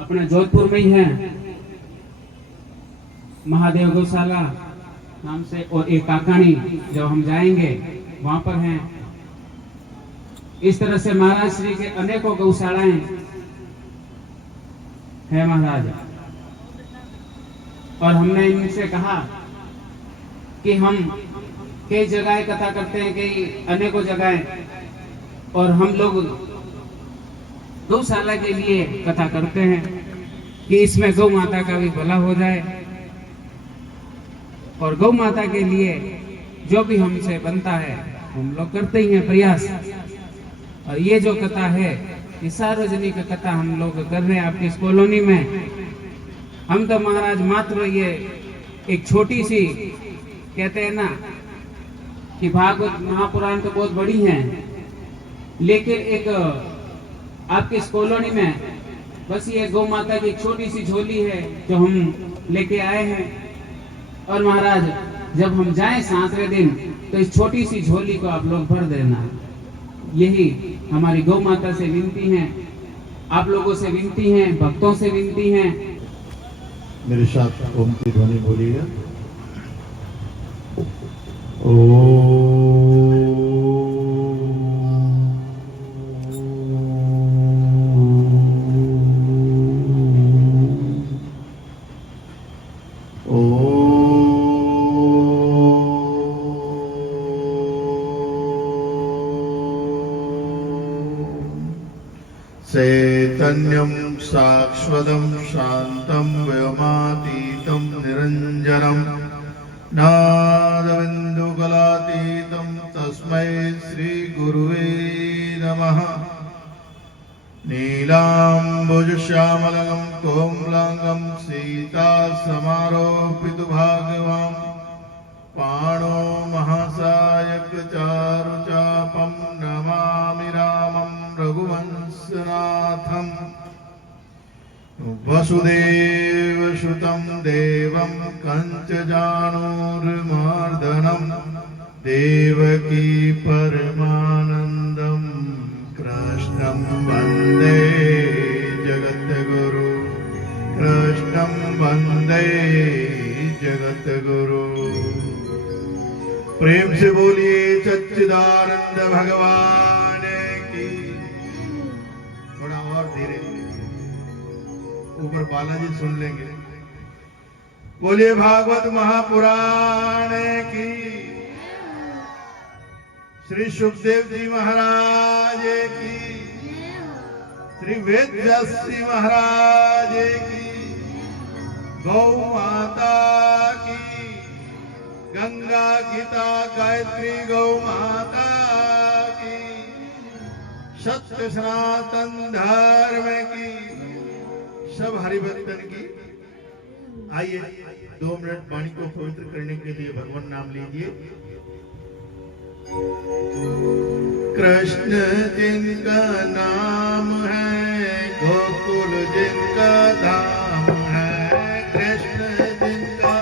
अपने जोधपुर में ही है महादेव गौशाला नाम से, और एक काकाणी जब हम जाएंगे वहां पर हैं। इस तरह से महाराज श्री के अनेकों गौशालाएं हैं महाराज। और हमने इनसे कहा कि हम कई जगह कथा करते हैं, कई अनेकों जगह, और हम लोग गौशाला के लिए कथा करते हैं कि इसमें गौ माता का भी भला हो जाए, और गौ माता के लिए जो भी हमसे बनता है हम लोग करते ही हैं प्रयास। और ये जो कथा है ये सार्वजनिक कथा हम लोग कर रहे हैं आपकी इस कॉलोनी में। हम तो महाराज मात्र ये एक छोटी सी, कहते हैं ना कि भागवत महापुराण तो बहुत बड़ी है, लेकिन एक आपकी इस कॉलोनी में बस ये गौ माता की छोटी सी झोली है जो हम लेके आए हैं। और महाराज जब हम जाएं 7वें दिन तो इस छोटी सी झोली को आप लोग भर देना, यही हमारी गौ माता से विनती है, आप लोगों से विनती है, भक्तों से विनती है। मेरे साथ ओम की ध्वनि बोलिएगा। ओ चैतन्यं शाश्वतं शान्तं व्योमातीतं निरञ्जनं नादबिन्दुकलातीतं तस्मै श्रीगुरुवे नमः। नीलाम्बुजश्यामलं कोमलांगं सीतासमारोपितभागवां पाणो महासायकचारुचापं नमामि रामं रघुवंशनाथं। वसुदेवसुतं देवं कंचजानूरमर्दनं देवकी परमानन्दं कृष्णं वन्दे जगद्गुरु, कृष्णं वन्दे जगद्गुरु। प्रेम से बोलिए सच्चिदानंद भगवान की। थोड़ा और धीरे, ऊपर बालाजी सुन लेंगे। बोलिए भागवत महापुराण की। श्री सुखदेव जी महाराज की, श्री वेद व्यास जी महाराज की, गौ माता की, गंगा गीता गायत्री गौ माता की, सत्य सनातन धर्म की, सब हरिभक्तन की। आइए 2 मिनट वाणी को पवित्र करने के लिए भगवान नाम लीजिए। कृष्ण जिनका नाम है, गोकुल जिनका धाम है, कृष्ण जिनका,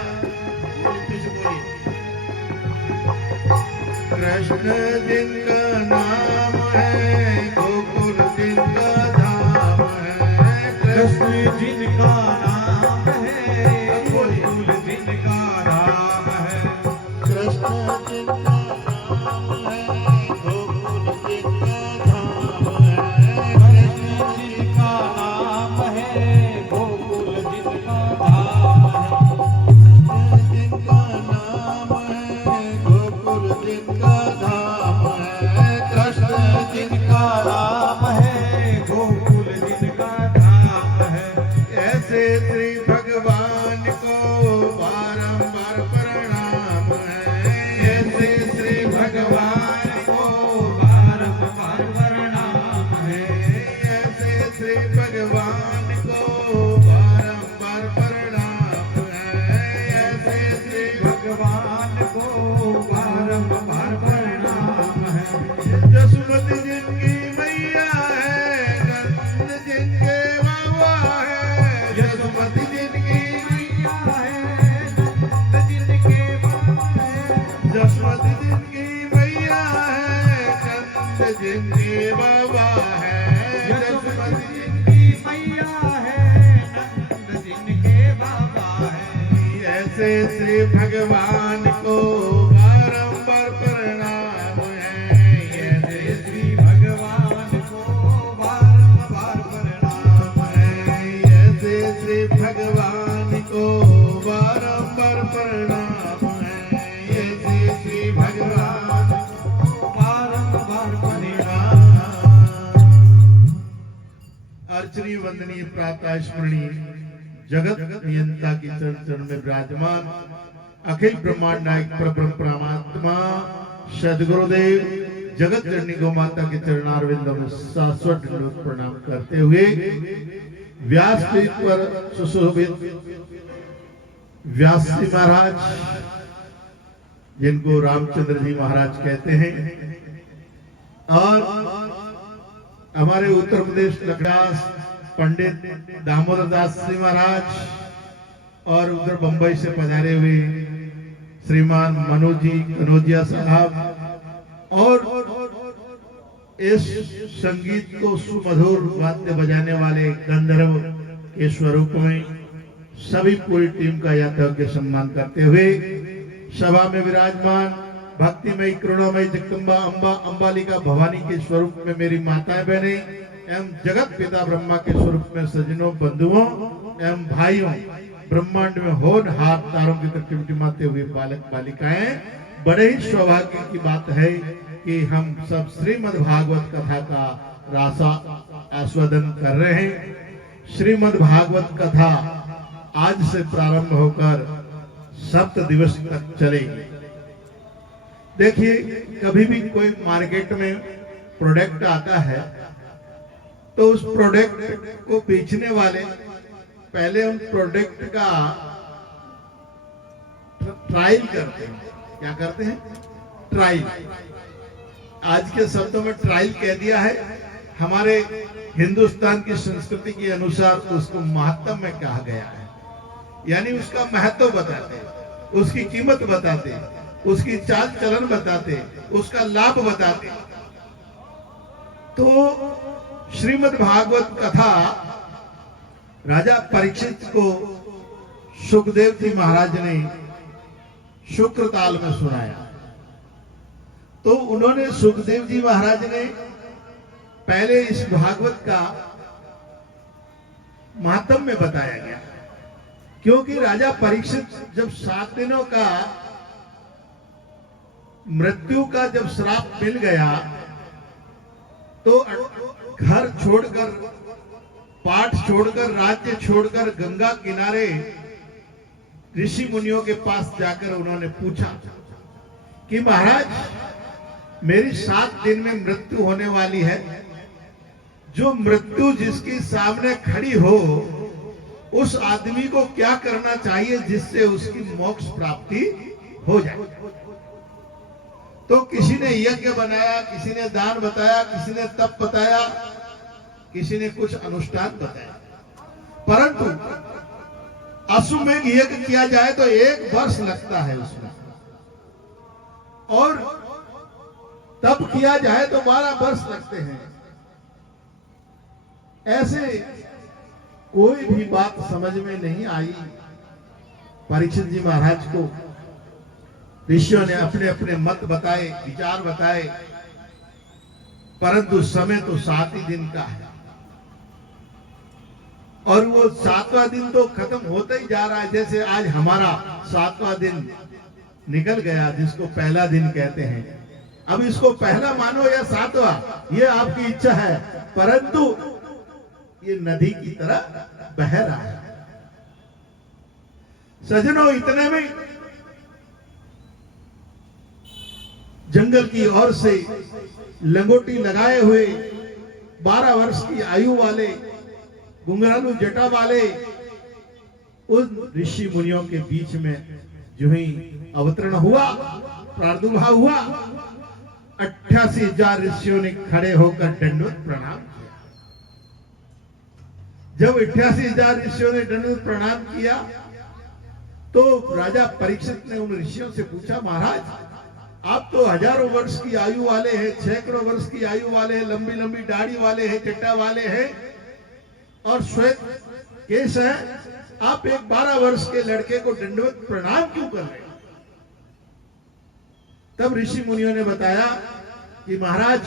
कृष्ण जिनका नाम है, गोकुल जिनका धाम है, कृष्ण जिनका नाम है, गोकुल जिनका धाम है, कृष्ण जिनका नाम है, गोकुल जिनका धाम है, कृष्ण जिनका नाम है, गोकुल जिनका धाम है, जिनका नाम है, गोकुल जिनका धाम है, कृष्ण जिनका नाम है, गोकुल जिनका धाम है। ऐसे श्री भगवान को बारंबार प्रणाम है, ऐसे श्री भगवान को बारंबार प्रणाम है, ऐसे श्री भगवान को बारंबार प्रणाम है, ऐसे श्री भगवान को बारंबार प्रणाम है। जसुमती जिनकी मैया है, नंद जिनके बाबा है, जसुमती जिनकी मैया है, नंद जिनके बाबा है, जसुमती जिनकी मैया जस जिनके बाबा है, यशोमती जिनकी मैया है, नंद जिनके बाबा है। ऐसे श्री भगवान को बारंबार प्रणाम है। ऐसे श्री भगवान को बारंबार प्रणाम है। ऐसे श्री भगवान को बारंबार प्रणाम है। ऐसे श्री भगवान बारंबार प्रणाम। अर्चनीय वंदनीय प्रातः स्मरणीय जगत नियंता की चरण चरण में विराजमान अखिल ब्रह्मांड नायक परब्रह्म परमात्मा सदगुरुदेव जगत जननी गौ माता के चरणारविंदों में शाश्वत दंडवत प्रणाम करते हुए व्यास पीठ पर सुशोभित व्यास जी महाराज, जिनको रामचंद्र जी महाराज कहते हैं, और हमारे उत्तर प्रदेश लखदास पंडित दामोदर दास जी महाराज, और उधर बंबई से पधारे हुए श्रीमान मनोज जी कनौजिया साहब, और इस संगीत को सुमधुर वाद्य बजाने वाले गंधर्व के स्वरूप में सभी पूरी टीम का यथायोग्य सम्मान करते हुए सभा में विराजमान भक्तिमयी करुणामयी जगदम्बा अम्बा अंबालिका भवानी के स्वरूप में मेरी माताएं बहने एवं जगत पिता ब्रह्मा के स्वरूप में सज्जनों बंधुओं एवं भाइयों, ब्रह्मांड में होनहार तारों की तरफ टिमटिमाते हुए बालक बालिकाएं, बड़े ही सौभाग्य की बात है कि हम सब श्रीमद् भागवत कथा का रासा आस्वादन कर रहे हैं। श्रीमद् भागवत कथा आज से प्रारंभ होकर 7 दिवस तक चलेगी। देखिए, कभी भी कोई मार्केट में प्रोडक्ट आता है तो उस प्रोडक्ट को बेचने वाले पहले उन प्रोडक्ट का ट्रायल करते हैं। क्या करते हैं? ट्रायल। आज के शब्दों में ट्रायल कह दिया है। हमारे हिंदुस्तान की संस्कृति के अनुसार उसको महत्व में कहा गया है, यानी उसका महत्व बताते, उसकी कीमत बताते, उसकी चाल चलन बताते, उसका लाभ बताते। तो श्रीमद् भागवत कथा राजा परीक्षित को सुखदेव जी महाराज ने शुक्र ताल में सुनाया। तो उन्होंने सुखदेव जी महाराज ने पहले इस भागवत का महात्म में बताया गया, क्योंकि राजा परीक्षित जब 7 दिनों का मृत्यु का जब श्राप मिल गया तो घर छोड़कर, पाठ छोड़कर, राज्य छोड़कर गंगा किनारे ऋषि मुनियों के पास जाकर उन्होंने पूछा कि महाराज, मेरी 7 दिन में मृत्यु होने वाली है। जो मृत्यु जिसके सामने खड़ी हो, उस आदमी को क्या करना चाहिए जिससे उसकी मोक्ष प्राप्ति हो जाए? तो किसी ने यज्ञ बनाया, किसी ने दान बताया, किसी ने तप बताया, किसी ने कुछ अनुष्ठान बताया। परंतु अश्वमेघ यज्ञ किया जाए तो 1 वर्ष लगता है उसमें, और तप किया जाए तो 12 वर्ष लगते हैं। ऐसे कोई भी बात समझ में नहीं आई। परीक्षित जी महाराज को ऋषियों ने अपने अपने मत बताए, विचार बताए, परंतु समय तो 7 ही दिन का है, और वो 7वां दिन तो खत्म होता ही जा रहा है। जैसे आज हमारा 7वां दिन निकल गया, जिसको पहला दिन कहते हैं। अब इसको पहला मानो या 7वां, ये आपकी इच्छा है, परंतु ये नदी की तरह बह रहा है। सजनों, इतने में जंगल की ओर से लंगोटी लगाए हुए 12 वर्ष की आयु वाले, घुंघरालू जटा वाले उन ऋषि मुनियों के बीच में जो ही अवतरण हुआ, प्रादुर्भाव हुआ, 88,000 ऋषियों ने खड़े होकर दंडवत प्रणाम किया। जब 88,000 ऋषियों ने दंडवत प्रणाम किया तो राजा परीक्षित ने उन ऋषियों से पूछा, महाराज, आप तो हजारों वर्ष की आयु वाले हैं, सैकड़ों वर्ष की आयु वाले हैं, लंबी लंबी दाढ़ी वाले हैं, चट्टा वाले हैं और श्वेत केश है। आप एक 12 वर्ष के लड़के को दंडवत प्रणाम क्यों कर रहे हैं? तब ऋषि मुनियों ने बताया कि महाराज,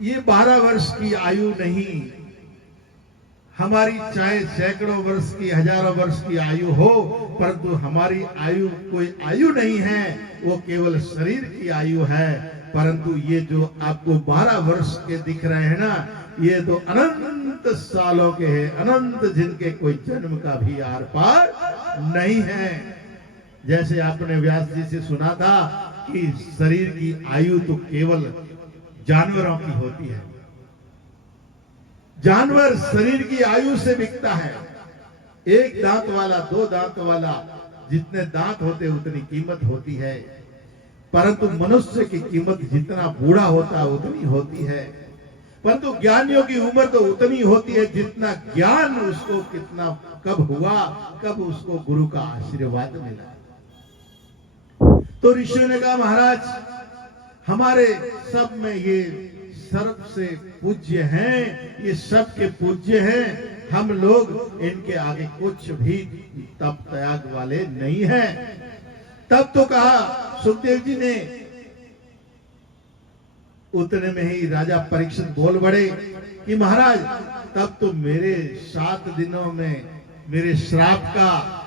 ये 12 वर्ष की आयु नहीं, हमारी चाहे सैकड़ों वर्ष की, हजारों वर्ष की आयु हो, परंतु हमारी आयु कोई आयु नहीं है, वो केवल शरीर की आयु है। परंतु ये जो आपको 12 वर्ष के दिख रहे हैं ना, ये तो अनंत सालों के हैं, अनंत, जिनके कोई जन्म का भी आर पार नहीं है। जैसे आपने व्यास जी से सुना था कि शरीर की आयु तो केवल जानवरों की होती है। जानवर शरीर की आयु से बिकता है। एक दांत वाला, 2 दांत वाला, जितने दांत होते उतनी कीमत होती है, परंतु मनुष्य की कीमत जितना बूढ़ा होता है उतनी होती है। परंतु ज्ञानियों की उम्र तो उतनी होती है जितना ज्ञान उसको कितना कब हुआ, कब उसको गुरु का आशीर्वाद मिला। तो ऋषियों ने कहा, महाराज, हमारे सब में ये सबसे पूज्य हैं, ये सब के पूज्य हैं, हम लोग इनके आगे कुछ भी तप त्याग वाले नहीं हैं। तब तो कहा सुखदेव जी ने, उतने में ही राजा परीक्षित बोल पड़े कि महाराज, तब तो मेरे 7 दिनों में मेरे श्राप का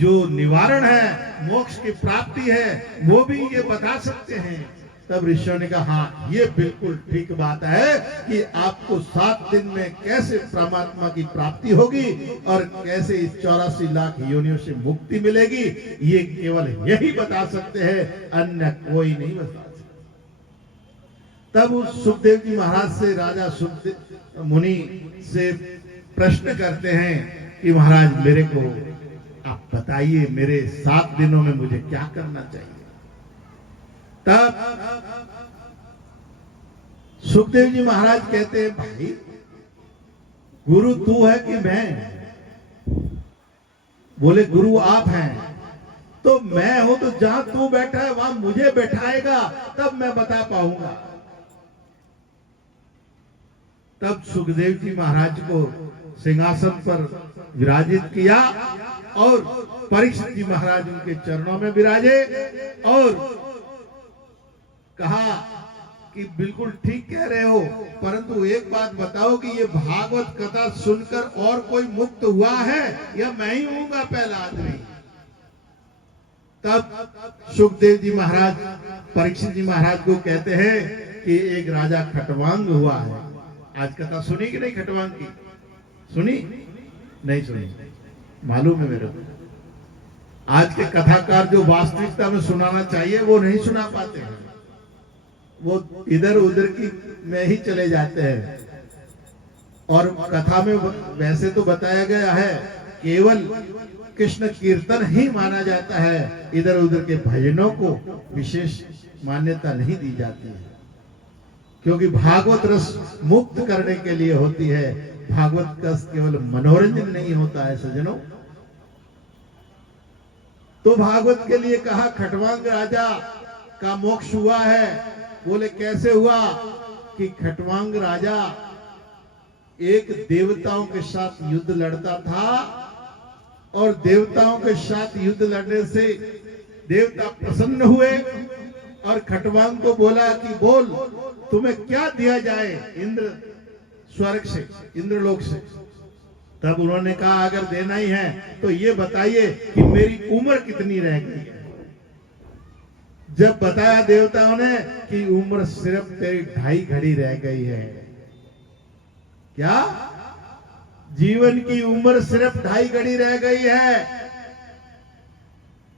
जो निवारण है, मोक्ष की प्राप्ति है, वो भी ये बता सकते हैं। तब ऋषियों ने कहा, हाँ, ये बिल्कुल ठीक बात है कि आपको 7 दिन में कैसे परमात्मा की प्राप्ति होगी और कैसे इस 84 लाख योनियों से मुक्ति मिलेगी, ये केवल यही बता सकते हैं, अन्य कोई नहीं बता सकता। तब उस सुखदेव जी महाराज से राजा सुखदेव मुनि से प्रश्न करते हैं कि महाराज, मेरे को आप बताइए, मेरे 7 दिनों में मुझे क्या करना चाहिए। तब सुखदेव जी महाराज कहते हैं, भाई, गुरु तू है कि मैं? बोले, गुरु आप हैं। तो मैं हूं तो जहां तू बैठा है वहां मुझे बैठाएगा, तब मैं बता पाऊंगा। तब सुखदेव जी महाराज को सिंहासन पर विराजित किया और परीक्षित जी महाराज उनके चरणों में विराजे और कहा कि बिल्कुल ठीक कह रहे हो, परंतु एक बात बताओ कि ये भागवत कथा सुनकर और कोई मुक्त हुआ है या मैं ही हूँगा पहला आदमी? तब सुखदेव जी महाराज परीक्षित जी महाराज को कहते हैं कि एक राजा खटवांग हुआ है। आज कथा सुनी कि नहीं? खटवांग की सुनी? नहीं सुनी? मालूम है मेरे को। आज के कथाकार जो वास्तविकता में सुनाना चाहिए वो नहीं सुना पाते हैं, वो इधर उधर की में ही चले जाते हैं। और कथा में वैसे तो बताया गया है केवल कृष्ण कीर्तन ही माना जाता है, इधर उधर के भजनों को विशेष मान्यता नहीं दी जाती है, क्योंकि भागवत रस मुक्त करने के लिए होती है। भागवत रस केवल मनोरंजन नहीं होता है सज्जनों। तो भागवत के लिए कहा खटवांग राजा का मोक्ष हुआ है। बोले कैसे हुआ? कि खटवांग राजा एक देवताओं के साथ युद्ध लड़ता था और देवताओं के साथ युद्ध लड़ने से देवता प्रसन्न हुए और खटवांग को बोला कि बोल तुम्हें क्या दिया जाए इंद्र स्वर्ग से, इंद्रलोक से। तब उन्होंने कहा अगर देना ही है तो ये बताइए कि मेरी उम्र कितनी रह गई है। जब बताया देवताओं ने कि उम्र सिर्फ तेरी 2.5 घड़ी रह गई है। क्या? जीवन की उम्र सिर्फ 2.5 घड़ी रह गई है।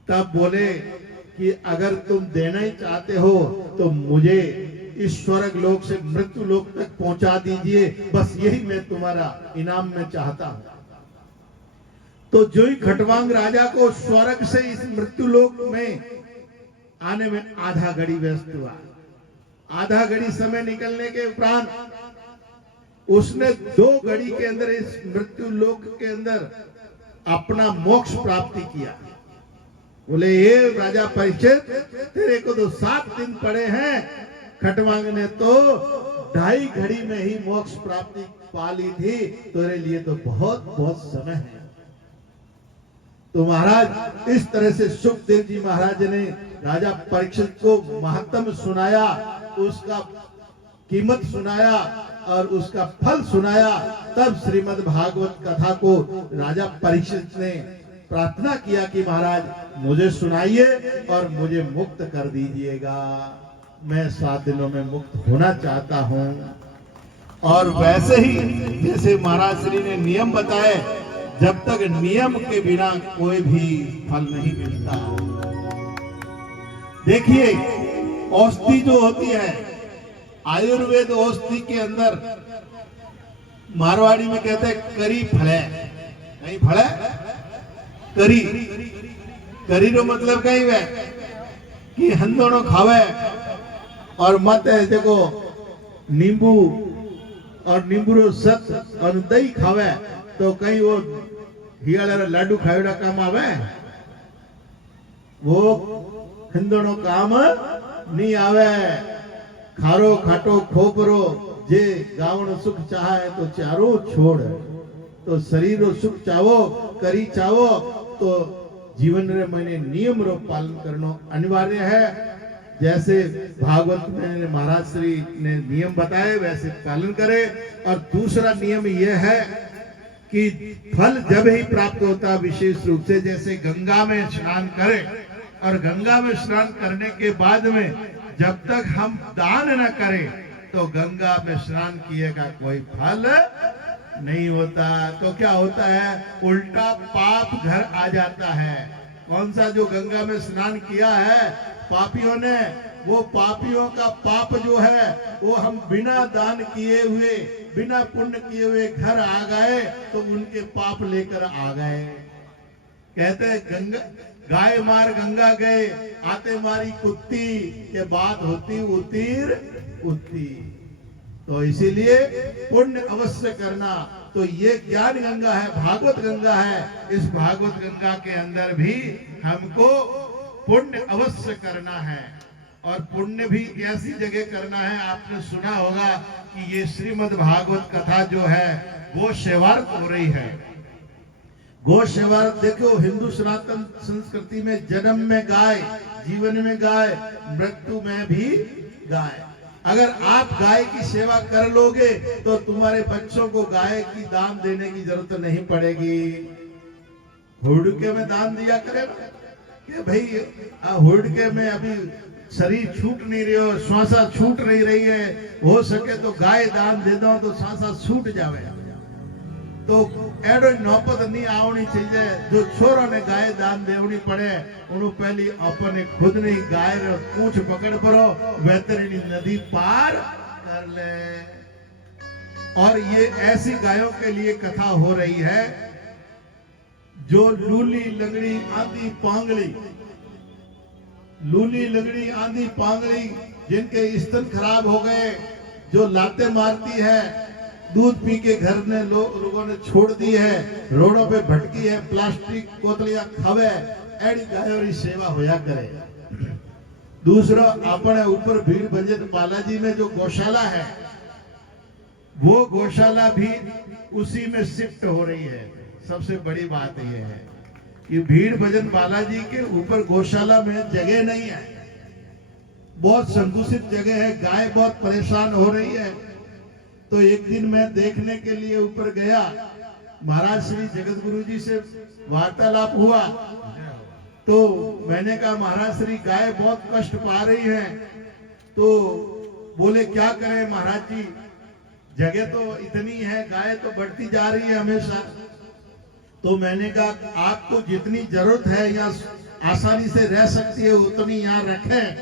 तब बोले कि अगर तुम देना ही चाहते हो तो मुझे इस स्वर्ग लोक से मृत्यु लोक तक पहुंचा दीजिए, बस यही मैं तुम्हारा इनाम में चाहता हूं। तो जो ही खटवांग राजा को स्वर्ग से इस मृत्यु लोक में आने में आधा घड़ी व्यस्त हुआ। आधा घड़ी समय निकलने के उपरांत उसने 2 घड़ी के अंदर इस मृत्यु लोक के अंदर अपना मोक्ष प्राप्ति किया। बोले ये राजा परीक्षित, तेरे को तो 7 दिन पड़े हैं, खटवांग ने तो 2.5 घड़ी में ही मोक्ष प्राप्ति पा ली थी, तेरे लिए तो बहुत बहुत समय है। तो महाराज इस तरह से सुखदेव जी महाराज ने राजा परीक्षित को महत्व सुनाया, उसका कीमत सुनाया और उसका फल सुनाया। तब श्रीमद् भागवत कथा को राजा परीक्षित ने प्रार्थना किया कि महाराज मुझे सुनाइए और मुझे मुक्त कर दीजिएगा, मैं 7 दिनों में मुक्त होना चाहता हूं। और वैसे ही जैसे महाराज श्री ने नियम बताए, जब तक नियम के बिना कोई भी फल नहीं मिलता। देखिए औषधि जो होती है, आयुर्वेद औषधि के अंदर मारवाड़ी में कहते हैं करी फले, नहीं फले करी, करी रो मतलब कई वे कि हंदोनो खावे और मत है देखो नींबू और नींबू रो सत और दही खावे तो कहीं वो हियाला लाडू खावेड़ा काम आवे, वो हिंदोनो काम नहीं आवे। खारो खाटो खोपरो जे गावण सुख चाहे तो चारो छोड़, तो शरीर सुख चावो करी चावो तो जीवन रे मैंने नियम रो पालन करना अनिवार्य है। जैसे भागवत में महाराज श्री ने नियम बताए वैसे पालन करे। और दूसरा नियम यह है कि फल जब ही प्राप्त होता, विशेष रूप से जैसे गंगा में स्नान करें, और गंगा में स्नान करने के बाद में जब तक हम दान न करें तो गंगा में स्नान किए का कोई फल नहीं होता। तो क्या होता है, उल्टा पाप घर आ जाता है। कौन सा जो गंगा में स्नान किया है पापियों ने, वो पापियों का पाप जो है वो हम बिना दान किए हुए, बिना पुण्य किए हुए घर आ गए तो उनके पाप लेकर आ गए। कहते हैं गंगा गाय मार गंगा गए, आते मारी कुत्ती, ये बात होती उतीर उती। तो इसीलिए पुण्य अवश्य करना। तो ये ज्ञान गंगा है, भागवत गंगा है। इस भागवत गंगा के अंदर भी हमको पुण्य अवश्य करना है, और पुण्य भी ऐसी जगह करना है। आपने सुना होगा कि ये श्रीमद् भागवत कथा जो है गो सेवार्थ हो रही है। गो सेवार्थ देखो, हिंदू सनातन संस्कृति में जन्म में गाय, जीवन में गाय, मृत्यु में भी गाय। अगर आप गाय की सेवा कर लोगे तो तुम्हारे बच्चों को गाय की दान देने की जरूरत नहीं पड़ेगी। हुड़के में दान दिया करे कि भाई हुड़के में अभी शरीर छूट नहीं रही हो, श्वासा छूट नहीं रही है, हो सके तो गाय दान दे दो तो श्वासा छूट जावे। तो एडो नौपत नहीं आवनी चाहिए। जो छोरों ने गाय दान देवनी पड़े उन्होंने पहली अपने खुद ने गाय रे पूंछ पकड़ पड़ो, बेहतरीन नदी पार कर ले। और ये ऐसी गायों के लिए कथा हो रही है जो लूली लंगड़ी आंधी पांगली, लूली लंगड़ी आंधी पांगली, जिनके स्तन खराब हो गए, जो लाते मारती है, दूध पी के घर ने लोगों ने छोड़ दी है, रोडों पे भटकी है, प्लास्टिक कोतलियां खावे, एडी गायों की सेवा होया करे। दूसरा अपने ऊपर भीड़ भजन बालाजी में जो गौशाला है, वो गौशाला भी उसी में शिफ्ट हो रही है। सबसे बड़ी बात यह है कि भीड़ भजन बालाजी के ऊपर गौशाला में जगह नहीं है, बहुत संकुचित जगह है, गाय बहुत परेशान हो रही है। तो एक दिन मैं देखने के लिए ऊपर गया, महाराज श्री जगत गुरु जी से वार्तालाप हुआ। तो मैंने कहा महाराज श्री गाय बहुत कष्ट पा रही है। तो बोले क्या करें महाराज जी, जगह तो इतनी है, गाय तो बढ़ती जा रही है हमेशा। तो मैंने कहा आपको जितनी जरूरत है या आसानी से रह सकती है उतनी यहाँ रखें,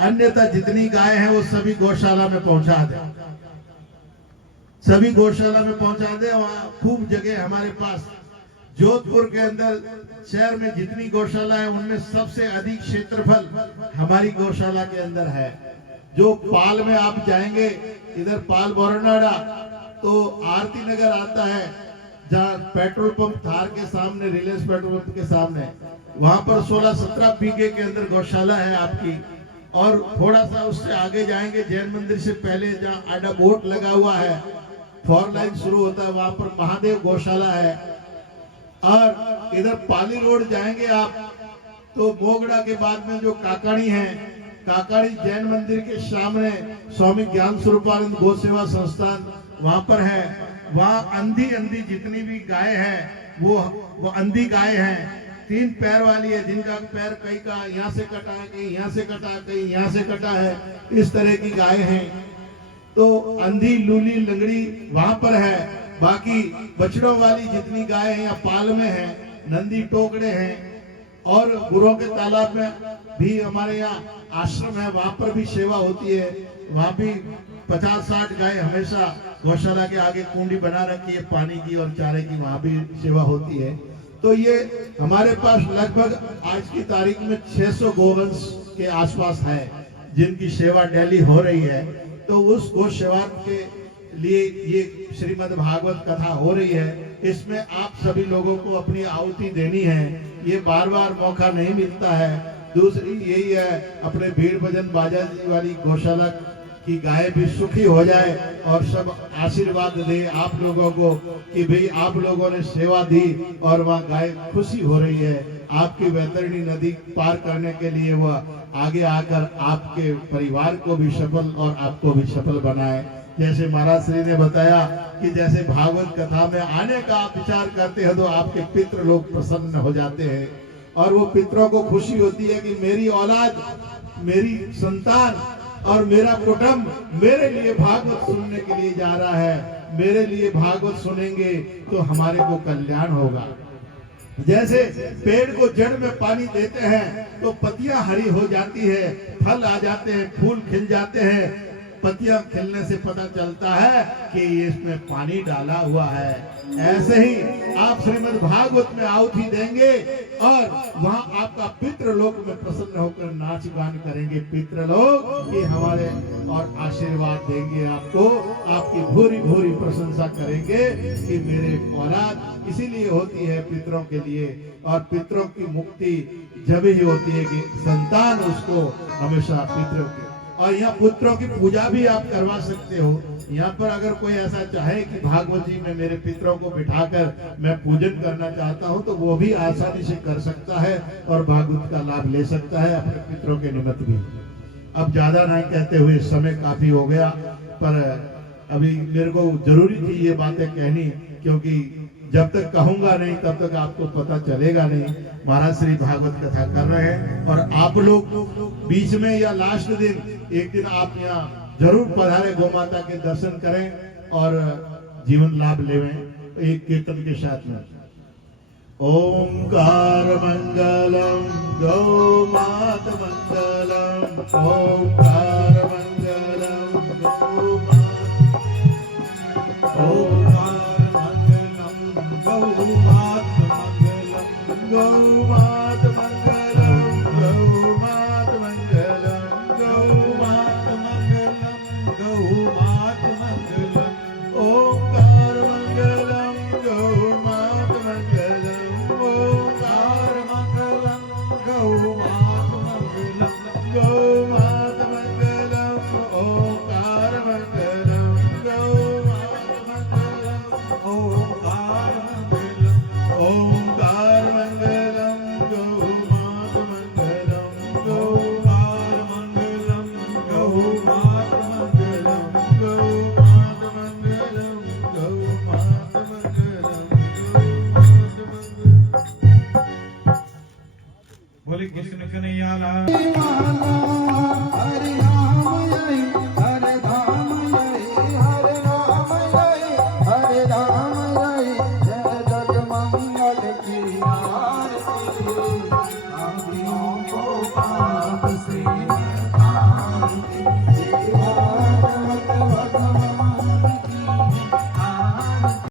अन्यथा जितनी गाय है वो सभी गौशाला में पहुंचा दें, सभी गौशाला में पहुंचा दे। वहाँ खूब जगह हमारे पास जोधपुर के अंदर शहर में जितनी गौशाला है उनमें सबसे अधिक क्षेत्रफल हमारी गौशाला के अंदर है। जो पाल में आप जाएंगे, इधर पाल बोरनाडा तो आरती नगर आता है, जहाँ पेट्रोल पंप थार के सामने, रिलायंस पेट्रोल पंप के सामने, वहां पर 16-17 बीघे के अंदर गौशाला है आपकी। और थोड़ा सा उससे आगे जाएंगे, जैन मंदिर से पहले जहाँ आडा बोट लगा हुआ है, 4 लाइन शुरू होता है, वहां पर महादेव गौशाला है। और इधर पाली रोड जाएंगे आप तो मोगड़ा के बाद में जो काकाड़ी है, काकाड़ी जैन मंदिर के सामने स्वामी ज्ञान स्वरूपानंद गौ सेवा संस्थान वहां पर है। वहां अंधी जितनी भी गाय है वो अंधी गाय है, 3 पैर वाली है, जिनका पैर कहीं का यहाँ से कटा है, कहीं यहाँ से कटा है, कहीं यहाँ से कटा है, इस तरह की गाय है। तो अंधी, लूली, लंगड़ी वहां पर है। बाकी बछड़ों वाली जितनी गाय है या पाल में है, नंदी टोकड़े हैं। और गुरुओं के तालाब में भी हमारे यहाँ आश्रम है, वहां पर भी सेवा होती है। वहां भी 50-60 गाय हमेशा गौशाला के आगे कुंडी बना रखी है पानी की और चारे की, वहां भी सेवा होती है। तो ये हमारे पास लगभग आज की तारीख में 600 गोवंश के आसपास है जिनकी सेवा डेली हो रही है। तो उस गौ सेवा के लिए ये श्रीमद् भागवत कथा हो रही है। इसमें आप सभी लोगों को अपनी आहुति देनी है, ये बार बार मौका नहीं मिलता है। दूसरी यही है, अपने भीड़ भजन बाजा जी वाली गौशाला की गाय भी सुखी हो जाए और सब आशीर्वाद दे आप लोगों को कि भाई आप लोगों ने सेवा दी और वहाँ गाय खुशी हो रही है। आपकी वैतरणी नदी पार करने के लिए वह आगे आकर आपके परिवार को भी सफल और आपको भी सफल बनाए। जैसे महाराज श्री ने बताया कि जैसे भागवत कथा में आने का आप विचार करते हो तो आपके पितृ लोग प्रसन्न हो जाते हैं और वो पितरों को खुशी होती है कि मेरी औलाद, मेरी संतान और मेरा कुटुंब मेरे लिए भागवत सुनने के लिए जा रहा है। मेरे लिए भागवत सुनेंगे तो हमारे को कल्याण होगा। जैसे पेड़ को जड़ में पानी देते हैं तो पत्तियां हरी हो जाती है, फल आ जाते हैं, फूल खिल जाते हैं। पत्तियां खिलने से पता चलता है कि इसमें पानी डाला हुआ है। ऐसे ही आप श्रीमद् भागवत में आहुति देंगे और वहां आपका पितृ लोक में प्रसन्न होकर नाच गान करेंगे पितृ लोग कि हमारे, और आशीर्वाद देंगे आपको, आपकी भूरी भूरी प्रशंसा करेंगे कि मेरे औलाद। इसीलिए होती है पितरों के लिए, और पितरों की मुक्ति जब ही होती है कि संतान उसको हमेशा पितरों की। और यहाँ पुत्रों की पूजा भी आप करवा सकते हो। यहाँ पर अगर कोई ऐसा चाहे कि भागवत जी में मेरे पितरों को बिठाकर मैं पूजन करना चाहता हूँ तो वो भी आसानी से कर सकता है और भागवत का लाभ ले सकता है अपने पितरों के निमित्त भी। अब ज्यादा नहीं कहते हुए, समय काफी हो गया, पर अभी मेरे को जरूरी थी ये बातें कहनी, क्योंकि जब तक कहूंगा नहीं तब तक आपको पता चलेगा नहीं। महाराज श्री भागवत कथा कर रहे हैं और आप लोग बीच में या लास्ट दिन एक दिन आप यहाँ जरूर पधारे, गौ माता के दर्शन करें और जीवन लाभ लेवें एक कीर्तन के साथ में। ओंकार मंगलम गौ मात मंगलम, ओंकार मंगलम गौ मात, ओंकार मंगलम गौ मात मंगलम, गौ मात मंगलम, गौ मात मंगलम, गौ मात मंगलम, गौ मात मंगलम, ओंकार मंगलम गौ मात मंगलम, ओंकार मंगलम गौ मात मंगलम, गौ मात मंगलम, ओंकार मंगलम गौ मात मंगलम, ओंकार मंगलम, ओंकार मंगलम गौ मात मंगलम, ओंकार मंगलम गौ मात मंगलम, गौ मात मंगलम, गौ मात मंगलम, गौ मात मंगलम। बोले कृष्ण कन्हैया लाल। हरि